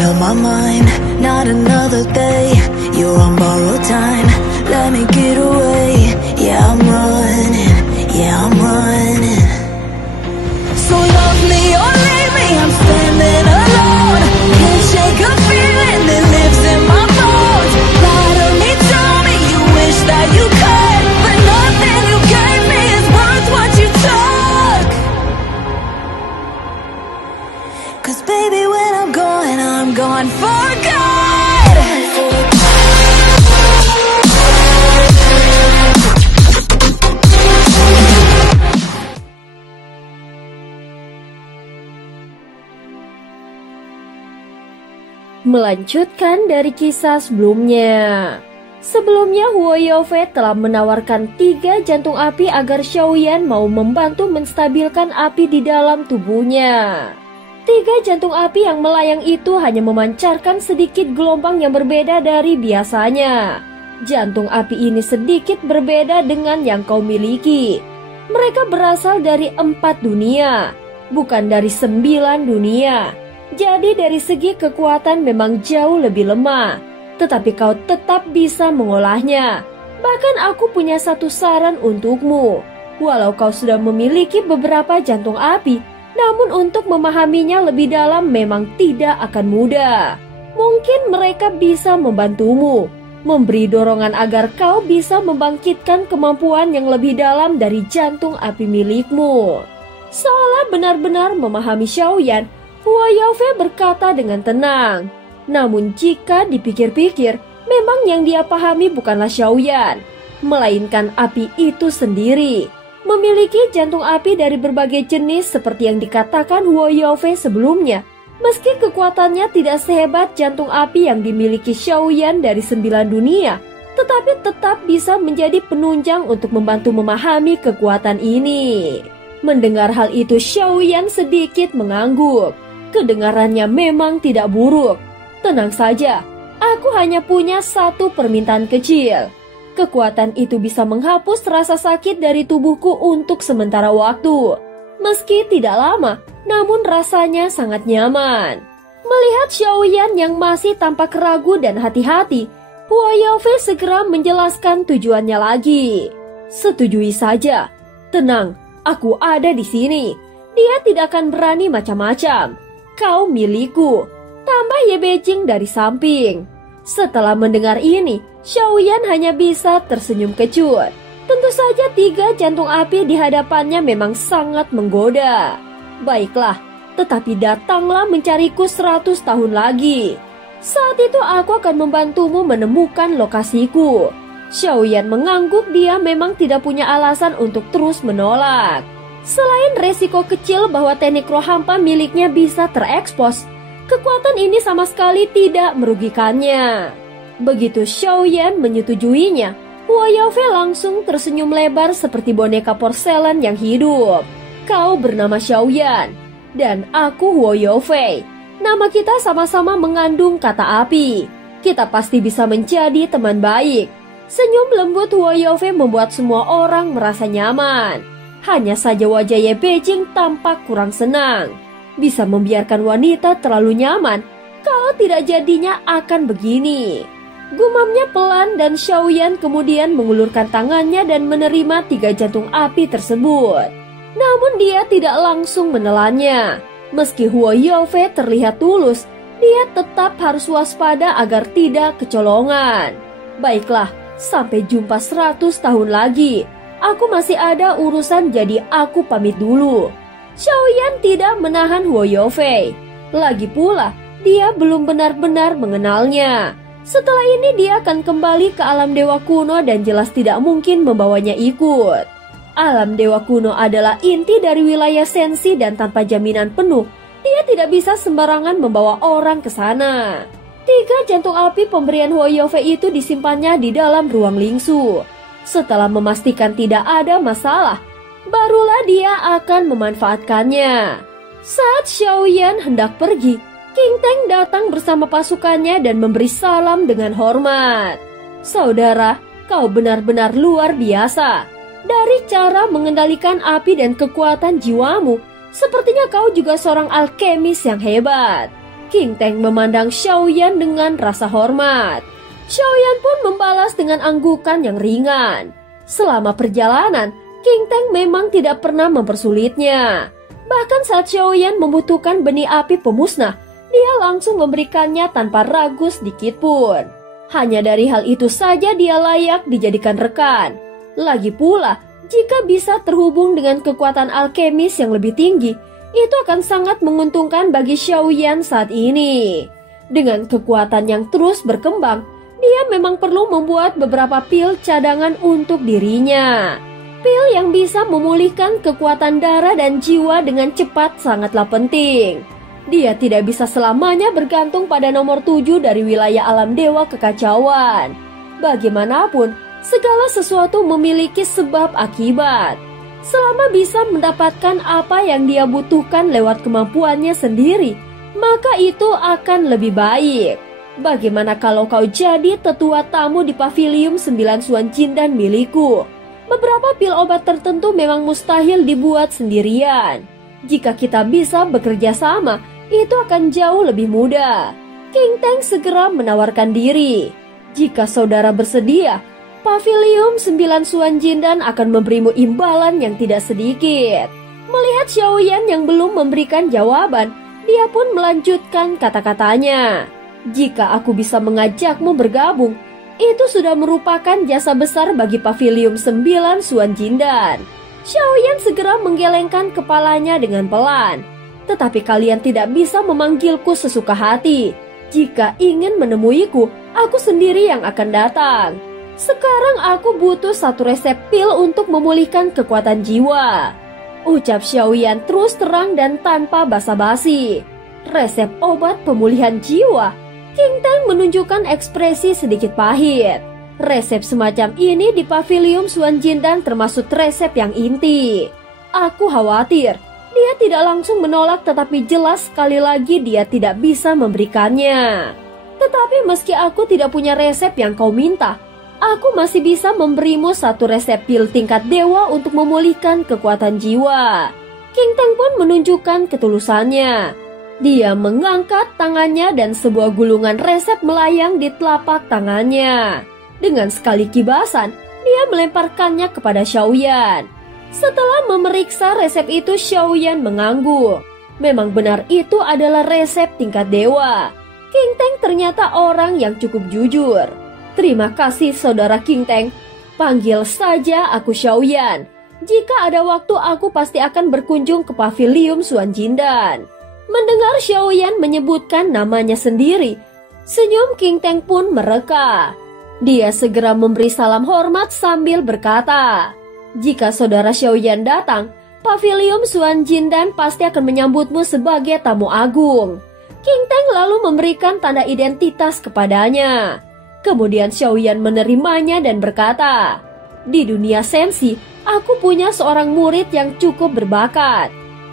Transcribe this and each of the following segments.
made up my mind, not another day. You're on borrowed time, let me get away. Yeah, I'm running, yeah, I'm running. So love me or leave me, I'm standing alone. Can't shake a feeling that lives in my bones. Lie to me, tell me you wish that you could, but nothing you gave me is worth what you took. Cause baby, when I'm gone for good. Melanjutkan dari kisah sebelumnya. Sebelumnya Huo Yaofei telah menawarkan 3 jantung api agar Xiaoyan mau membantu menstabilkan api di dalam tubuhnya. 3 jantung api yang melayang itu hanya memancarkan sedikit gelombang yang berbeda dari biasanya. Jantung api ini sedikit berbeda dengan yang kau miliki. Mereka berasal dari 4 dunia, bukan dari 9 dunia. Jadi dari segi kekuatan memang jauh lebih lemah, tetapi kau tetap bisa mengolahnya. Bahkan aku punya satu saran untukmu. Walau kau sudah memiliki beberapa jantung api, namun untuk memahaminya lebih dalam memang tidak akan mudah. Mungkin mereka bisa membantumu, memberi dorongan agar kau bisa membangkitkan kemampuan yang lebih dalam dari jantung api milikmu. Seolah benar-benar memahami Xiaoyan, Huo Yaofei berkata dengan tenang. Namun jika dipikir-pikir, memang yang dia pahami bukanlah Xiaoyan, melainkan api itu sendiri. Memiliki jantung api dari berbagai jenis seperti yang dikatakan Huo Yaofei sebelumnya. Meski kekuatannya tidak sehebat jantung api yang dimiliki Xiaoyan dari 9 dunia, tetapi tetap bisa menjadi penunjang untuk membantu memahami kekuatan ini. Mendengar hal itu, Xiaoyan sedikit mengangguk. Kedengarannya memang tidak buruk. Tenang saja, aku hanya punya satu permintaan kecil. Kekuatan itu bisa menghapus rasa sakit dari tubuhku untuk sementara waktu. Meski tidak lama, namun rasanya sangat nyaman. Melihat Xiaoyan yang masih tampak ragu dan hati-hati, Huo Yaofei segera menjelaskan tujuannya lagi. Setujui saja. Tenang, aku ada di sini. Dia tidak akan berani macam-macam. Kau milikku. Tambah Ye Beijing dari samping. Setelah mendengar ini, Xiaoyan hanya bisa tersenyum kecut. Tentu saja 3 jantung api di hadapannya memang sangat menggoda. Baiklah, tetapi datanglah mencariku 100 tahun lagi. Saat itu aku akan membantumu menemukan lokasiku. Xiaoyan mengangguk, dia memang tidak punya alasan untuk terus menolak. Selain resiko kecil bahwa teknik roh hampa miliknya bisa terekspos, kekuatan ini sama sekali tidak merugikannya. Begitu Xiaoyan menyetujuinya, Huo Yaofei langsung tersenyum lebar seperti boneka porselen yang hidup. Kau bernama Xiaoyan, dan aku Huo Yaofei. Nama kita sama-sama mengandung kata api. Kita pasti bisa menjadi teman baik. Senyum lembut Huo Yaofei membuat semua orang merasa nyaman. Hanya saja wajah Ye Beijing tampak kurang senang. Bisa membiarkan wanita terlalu nyaman, kalau tidak jadinya akan begini. Gumamnya pelan dan Xiaoyan kemudian mengulurkan tangannya dan menerima 3 jantung api tersebut. Namun dia tidak langsung menelannya. Meski Huo Yaofei terlihat tulus, dia tetap harus waspada agar tidak kecolongan. Baiklah, sampai jumpa 100 tahun lagi. Aku masih ada urusan, jadi aku pamit dulu. Xiaoyan tidak menahan Huo Yaofei. Lagi pula, dia belum benar-benar mengenalnya. Setelah ini dia akan kembali ke alam dewa kuno dan jelas tidak mungkin membawanya ikut. Alam dewa kuno adalah inti dari wilayah Sensi dan tanpa jaminan penuh, dia tidak bisa sembarangan membawa orang ke sana. 3 jantung api pemberian Huo Yaofei itu disimpannya di dalam ruang lingsu. Setelah memastikan tidak ada masalah, barulah dia akan memanfaatkannya. Saat Xiaoyan hendak pergi, King Teng datang bersama pasukannya dan memberi salam dengan hormat. Saudara, kau benar-benar luar biasa. Dari cara mengendalikan api dan kekuatan jiwamu, sepertinya kau juga seorang alkemis yang hebat. King Teng memandang Xiaoyan dengan rasa hormat. Xiaoyan pun membalas dengan anggukan yang ringan. Selama perjalanan, King Teng memang tidak pernah mempersulitnya. Bahkan saat Xiaoyan membutuhkan benih api pemusnah, dia langsung memberikannya tanpa ragu sedikit pun. Hanya dari hal itu saja dia layak dijadikan rekan. Lagi pula, jika bisa terhubung dengan kekuatan alkemis yang lebih tinggi, itu akan sangat menguntungkan bagi Xiaoyan saat ini. Dengan kekuatan yang terus berkembang, dia memang perlu membuat beberapa pil cadangan untuk dirinya. Pil yang bisa memulihkan kekuatan darah dan jiwa dengan cepat sangatlah penting. Dia tidak bisa selamanya bergantung pada nomor 7 dari wilayah alam dewa kekacauan. Bagaimanapun, segala sesuatu memiliki sebab akibat. Selama bisa mendapatkan apa yang dia butuhkan lewat kemampuannya sendiri, maka itu akan lebih baik. Bagaimana kalau kau jadi tetua tamu di pavilium 9 Suan Jindan milikku? Beberapa pil obat tertentu memang mustahil dibuat sendirian. Jika kita bisa bekerja sama, itu akan jauh lebih mudah. King Teng segera menawarkan diri. Jika saudara bersedia, pavilium 9 Suan Jindan akan memberimu imbalan yang tidak sedikit. Melihat Xiaoyan yang belum memberikan jawaban, dia pun melanjutkan kata-katanya. Jika aku bisa mengajakmu bergabung, itu sudah merupakan jasa besar bagi pavilium 9 Suan Jindan. Xiaoyan segera menggelengkan kepalanya dengan pelan. Tetapi kalian tidak bisa memanggilku sesuka hati. Jika ingin menemuiku, aku sendiri yang akan datang. Sekarang aku butuh satu resep pil untuk memulihkan kekuatan jiwa. Ucap Xiaoyan terus terang dan tanpa basa-basi. Resep obat pemulihan jiwa. King Teng menunjukkan ekspresi sedikit pahit. Resep semacam ini di pavilium Suan Jindan termasuk resep yang inti. Aku khawatir dia tidak langsung menolak, tetapi jelas sekali lagi dia tidak bisa memberikannya. Tetapi meski aku tidak punya resep yang kau minta, aku masih bisa memberimu satu resep pil tingkat dewa untuk memulihkan kekuatan jiwa. King Teng pun menunjukkan ketulusannya. Dia mengangkat tangannya dan sebuah gulungan resep melayang di telapak tangannya. Dengan sekali kibasan, dia melemparkannya kepada Xiaoyan. Setelah memeriksa resep itu, Xiaoyan mengangguk. Memang benar itu adalah resep tingkat dewa. King Teng ternyata orang yang cukup jujur. Terima kasih saudara King Teng. Panggil saja aku Xiaoyan. Jika ada waktu aku pasti akan berkunjung ke pavilium Suan Jindan. Mendengar Xiaoyan menyebutkan namanya sendiri, senyum King Teng pun mereka. Dia segera memberi salam hormat sambil berkata, jika saudara Xiaoyan datang, pavilium Suan Jindan pasti akan menyambutmu sebagai tamu agung. King Teng lalu memberikan tanda identitas kepadanya. Kemudian Xiaoyan menerimanya dan berkata, di dunia sensi, aku punya seorang murid yang cukup berbakat.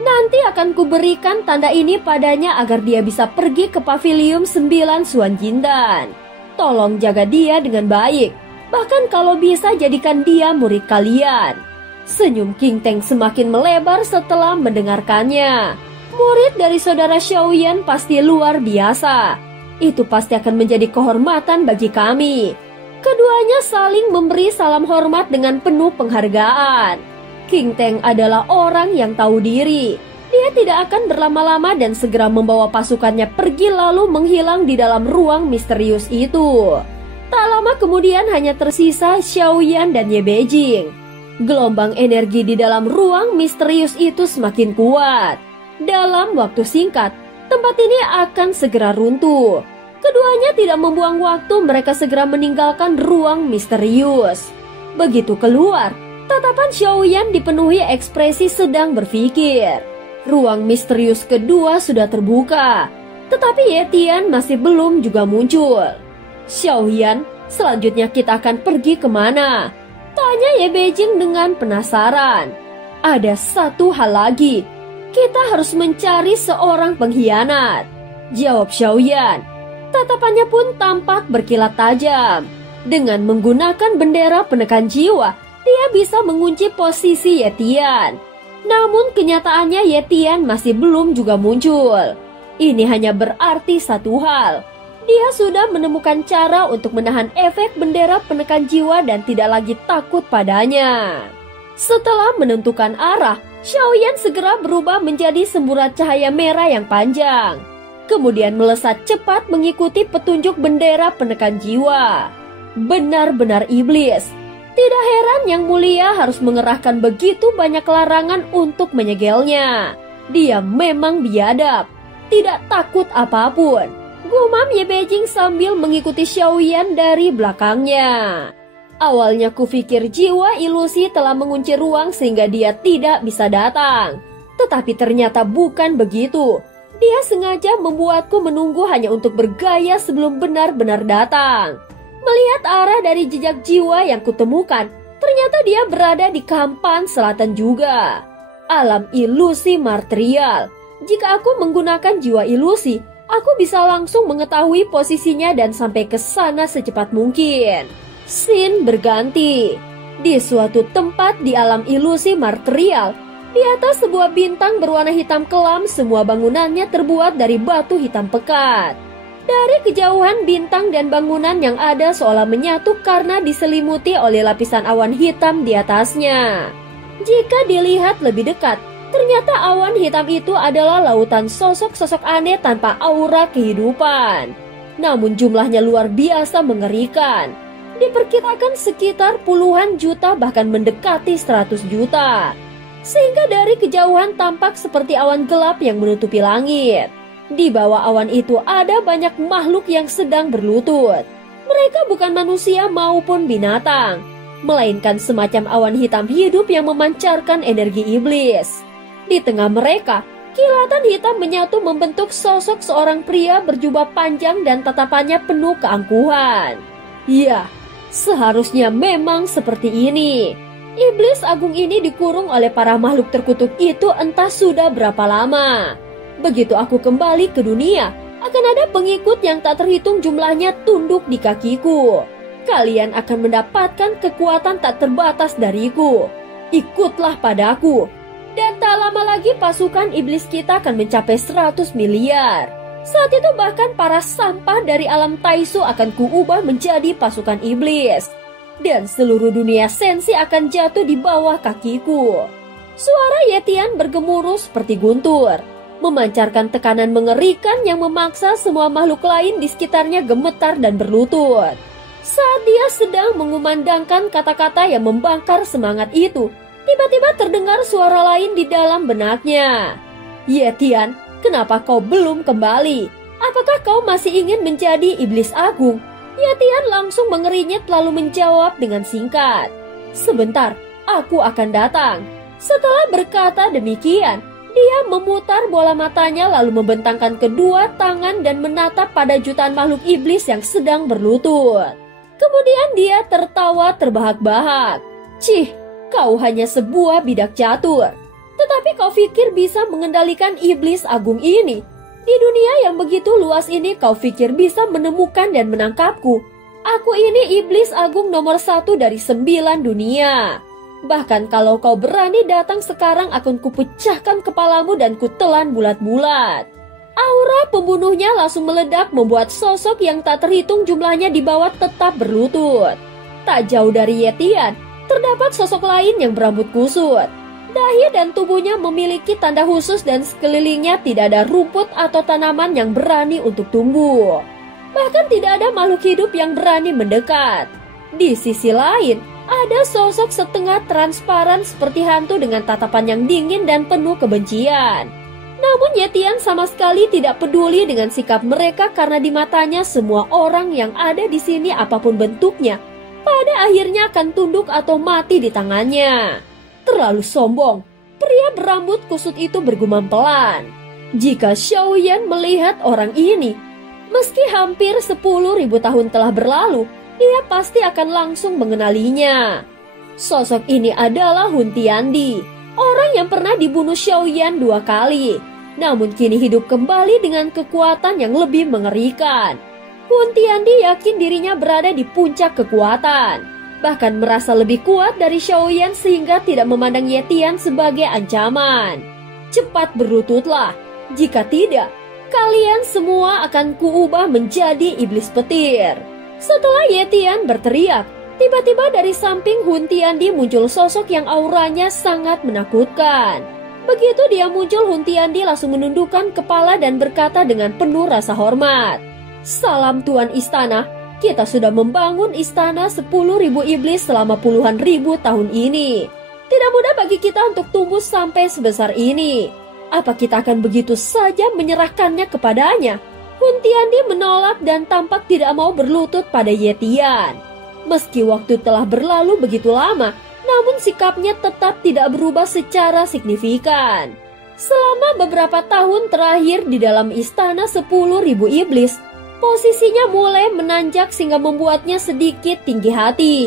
Nanti akan kuberikan tanda ini padanya agar dia bisa pergi ke pavilium 9 Suan Jindan. Tolong jaga dia dengan baik. Bahkan kalau bisa jadikan dia murid kalian. Senyum King Teng semakin melebar setelah mendengarkannya. Murid dari saudara Xiaoyan pasti luar biasa. Itu pasti akan menjadi kehormatan bagi kami. Keduanya saling memberi salam hormat dengan penuh penghargaan. King Teng adalah orang yang tahu diri. Dia tidak akan berlama-lama dan segera membawa pasukannya pergi lalu menghilang di dalam ruang misterius itu. Tak lama kemudian hanya tersisa Xiaoyan dan Ye Beijing. Gelombang energi di dalam ruang misterius itu semakin kuat. Dalam waktu singkat, tempat ini akan segera runtuh. Keduanya tidak membuang waktu, mereka segera meninggalkan ruang misterius. Begitu keluar, tatapan Xiaoyan dipenuhi ekspresi sedang berpikir. Ruang misterius kedua sudah terbuka, tetapi Ye Tian masih belum juga muncul. Xiaoyan, selanjutnya kita akan pergi kemana? Tanya Ye Beijing dengan penasaran. Ada satu hal lagi, kita harus mencari seorang pengkhianat. Jawab Xiaoyan. Tatapannya pun tampak berkilat tajam. Dengan menggunakan bendera penekan jiwa, dia bisa mengunci posisi Ye Tian. Namun kenyataannya Ye Tian masih belum juga muncul. Ini hanya berarti satu hal. Dia sudah menemukan cara untuk menahan efek bendera penekan jiwa dan tidak lagi takut padanya. Setelah menentukan arah, Xiaoyan segera berubah menjadi semburat cahaya merah yang panjang. Kemudian melesat cepat mengikuti petunjuk bendera penekan jiwa. Benar-benar iblis. Tidak heran Yang Mulia harus mengerahkan begitu banyak larangan untuk menyegelnya. Dia memang biadab, tidak takut apapun. Gumam Ye Beijing sambil mengikuti Xiaoyan dari belakangnya. Awalnya kupikir jiwa ilusi telah mengunci ruang sehingga dia tidak bisa datang. Tetapi ternyata bukan begitu. Dia sengaja membuatku menunggu hanya untuk bergaya sebelum benar-benar datang. Melihat arah dari jejak jiwa yang kutemukan, ternyata dia berada di Kampan Selatan juga. Alam ilusi material. Jika aku menggunakan jiwa ilusi, aku bisa langsung mengetahui posisinya dan sampai ke sana secepat mungkin. Scene berganti. Di suatu tempat di alam ilusi material, di atas sebuah bintang berwarna hitam kelam, semua bangunannya terbuat dari batu hitam pekat. Dari kejauhan bintang dan bangunan yang ada seolah menyatu karena diselimuti oleh lapisan awan hitam di atasnya. Jika dilihat lebih dekat, ternyata awan hitam itu adalah lautan sosok-sosok aneh tanpa aura kehidupan. Namun jumlahnya luar biasa mengerikan. Diperkirakan sekitar puluhan juta bahkan mendekati 100 juta. Sehingga dari kejauhan tampak seperti awan gelap yang menutupi langit. Di bawah awan itu ada banyak makhluk yang sedang berlutut. Mereka bukan manusia maupun binatang, melainkan semacam awan hitam hidup yang memancarkan energi iblis. Di tengah mereka, kilatan hitam menyatu membentuk sosok seorang pria berjubah panjang dan tatapannya penuh keangkuhan. Ya, seharusnya memang seperti ini. Iblis agung ini dikurung oleh para makhluk terkutuk itu entah sudah berapa lama. Begitu aku kembali ke dunia, akan ada pengikut yang tak terhitung jumlahnya tunduk di kakiku. Kalian akan mendapatkan kekuatan tak terbatas dariku. Ikutlah padaku. Dan tak lama lagi pasukan iblis kita akan mencapai 100 miliar. Saat itu bahkan para sampah dari alam Taisu akan kuubah menjadi pasukan iblis. Dan seluruh dunia sensi akan jatuh di bawah kakiku. Suara Yetian bergemuruh seperti guntur, memancarkan tekanan mengerikan yang memaksa semua makhluk lain di sekitarnya gemetar dan berlutut. Saat dia sedang mengumandangkan kata-kata yang membakar semangat itu, tiba-tiba terdengar suara lain di dalam benaknya. Yetian, kenapa kau belum kembali? Apakah kau masih ingin menjadi iblis agung? Yetian langsung mengerinyit lalu menjawab dengan singkat. Sebentar, aku akan datang. Setelah berkata demikian, dia memutar bola matanya lalu membentangkan kedua tangan dan menatap pada jutaan makhluk iblis yang sedang berlutut. Kemudian dia tertawa terbahak-bahak. Cih, kau hanya sebuah bidak catur. Tetapi kau pikir bisa mengendalikan iblis agung ini? Di dunia yang begitu luas ini kau pikir bisa menemukan dan menangkapku? Aku ini iblis agung nomor 1 dari 9 dunia. Bahkan kalau kau berani datang sekarang akan kupecahkan kepalamu dan kutelan bulat-bulat. Aura pembunuhnya langsung meledak membuat sosok yang tak terhitung jumlahnya di bawah tetap berlutut. Tak jauh dari Yetian, terdapat sosok lain yang berambut kusut. Dahi dan tubuhnya memiliki tanda khusus dan sekelilingnya tidak ada rumput atau tanaman yang berani untuk tumbuh. Bahkan tidak ada makhluk hidup yang berani mendekat. Di sisi lain, ada sosok setengah transparan seperti hantu dengan tatapan yang dingin dan penuh kebencian. Namun Yetian sama sekali tidak peduli dengan sikap mereka karena di matanya semua orang yang ada di sini apapun bentuknya, pada akhirnya akan tunduk atau mati di tangannya. Terlalu sombong, pria berambut kusut itu bergumam pelan. Jika Xiaoyan melihat orang ini, meski hampir 10.000 tahun telah berlalu, dia pasti akan langsung mengenalinya. Sosok ini adalah Hun Tiandi, orang yang pernah dibunuh Xiaoyan 2 kali, namun kini hidup kembali dengan kekuatan yang lebih mengerikan. Hun Tiandi yakin dirinya berada di puncak kekuatan, bahkan merasa lebih kuat dari Xiaoyan sehingga tidak memandang Yetian sebagai ancaman. Cepat berlututlah, jika tidak, Kalian semua akan kuubah menjadi iblis petir. Setelah Ye Tian berteriak, tiba-tiba dari samping Hun Tiandi muncul sosok yang auranya sangat menakutkan. Begitu dia muncul, Hun Tiandi langsung menundukkan kepala dan berkata dengan penuh rasa hormat, "Salam Tuan Istana, kita sudah membangun istana 10.000 iblis selama puluhan ribu tahun ini. Tidak mudah bagi kita untuk tumbuh sampai sebesar ini. Apa kita akan begitu saja menyerahkannya kepadanya?" Hun Tiandi menolak dan tampak tidak mau berlutut pada Ye Tian. Meski waktu telah berlalu begitu lama, namun sikapnya tetap tidak berubah secara signifikan. Selama beberapa tahun terakhir di dalam istana 10.000 iblis, posisinya mulai menanjak sehingga membuatnya sedikit tinggi hati.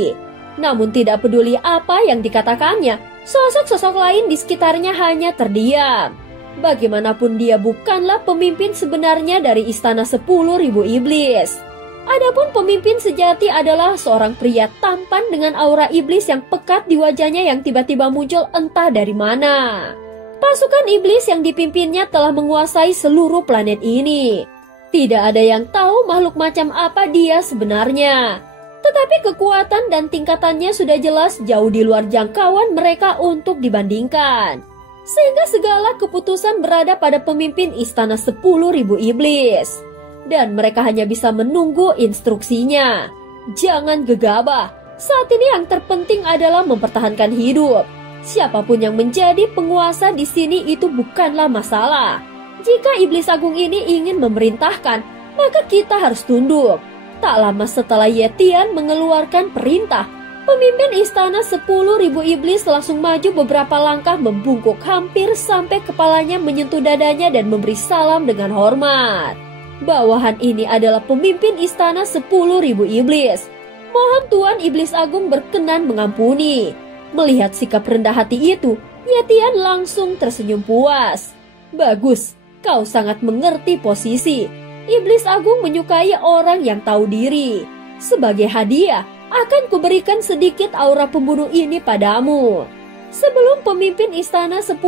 Namun tidak peduli apa yang dikatakannya, sosok-sosok lain di sekitarnya hanya terdiam. Bagaimanapun dia bukanlah pemimpin sebenarnya dari istana 10.000 iblis. Adapun pemimpin sejati adalah seorang pria tampan dengan aura iblis yang pekat di wajahnya yang tiba-tiba muncul entah dari mana. Pasukan iblis yang dipimpinnya telah menguasai seluruh planet ini. Tidak ada yang tahu makhluk macam apa dia sebenarnya. Tetapi kekuatan dan tingkatannya sudah jelas jauh di luar jangkauan mereka untuk dibandingkan. Sehingga segala keputusan berada pada pemimpin istana 10.000 iblis. Dan mereka hanya bisa menunggu instruksinya. Jangan gegabah. Saat ini yang terpenting adalah mempertahankan hidup. Siapapun yang menjadi penguasa di sini itu bukanlah masalah. Jika iblis agung ini ingin memerintahkan, maka kita harus tunduk. Tak lama setelah Ye Tian mengeluarkan perintah, pemimpin istana 10.000 iblis langsung maju beberapa langkah membungkuk hampir sampai kepalanya menyentuh dadanya dan memberi salam dengan hormat. Bawahan ini adalah pemimpin istana 10.000 iblis. Mohon Tuan Iblis Agung berkenan mengampuni. Melihat sikap rendah hati itu, Ye Tian langsung tersenyum puas. Bagus, kau sangat mengerti posisi. Iblis Agung menyukai orang yang tahu diri. Sebagai hadiah, akan kuberikan sedikit aura pembunuh ini padamu. Sebelum pemimpin istana 10.000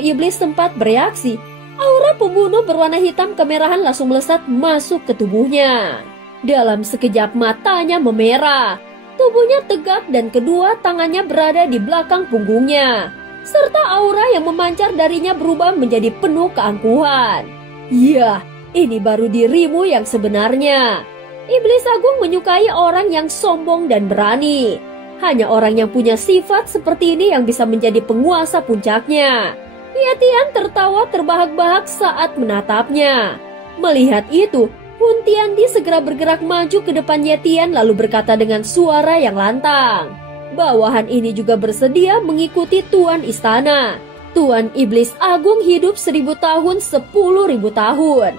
iblis sempat bereaksi, aura pembunuh berwarna hitam kemerahan langsung melesat masuk ke tubuhnya. Dalam sekejap matanya memerah, tubuhnya tegak dan kedua tangannya berada di belakang punggungnya, serta aura yang memancar darinya berubah menjadi penuh keangkuhan. Ya, ini baru dirimu yang sebenarnya. Iblis Agung menyukai orang yang sombong dan berani. Hanya orang yang punya sifat seperti ini yang bisa menjadi penguasa puncaknya. Ye Tian tertawa terbahak-bahak saat menatapnya. Melihat itu, Hun Tiandi segera bergerak maju ke depan Ye Tian lalu berkata dengan suara yang lantang. Bawahan ini juga bersedia mengikuti Tuan Istana. Tuan Iblis Agung hidup 1000 tahun, 10.000 tahun.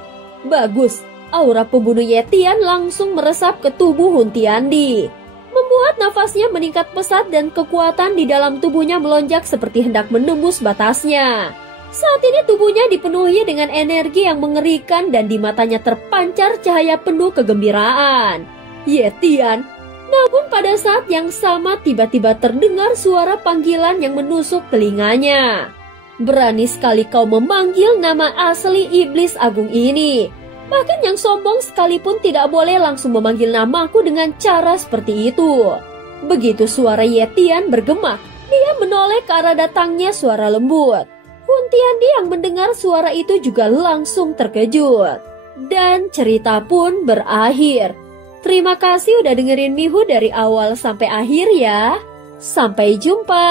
Bagus, aura pembunuh Ye Tian langsung meresap ke tubuh Hun Tiandi, membuat nafasnya meningkat pesat dan kekuatan di dalam tubuhnya melonjak seperti hendak menembus batasnya. Saat ini tubuhnya dipenuhi dengan energi yang mengerikan dan di matanya terpancar cahaya penuh kegembiraan. Ye Tian, namun pada saat yang sama tiba-tiba terdengar suara panggilan yang menusuk telinganya. Berani sekali kau memanggil nama asli Iblis Agung ini. Bahkan yang sombong sekalipun tidak boleh langsung memanggil namaku dengan cara seperti itu. Begitu suara Ye Tian bergema, dia menoleh ke arah datangnya suara lembut. Hun Tiandi yang mendengar suara itu juga langsung terkejut. Dan cerita pun berakhir. Terima kasih udah dengerin Mihu dari awal sampai akhir ya. Sampai jumpa.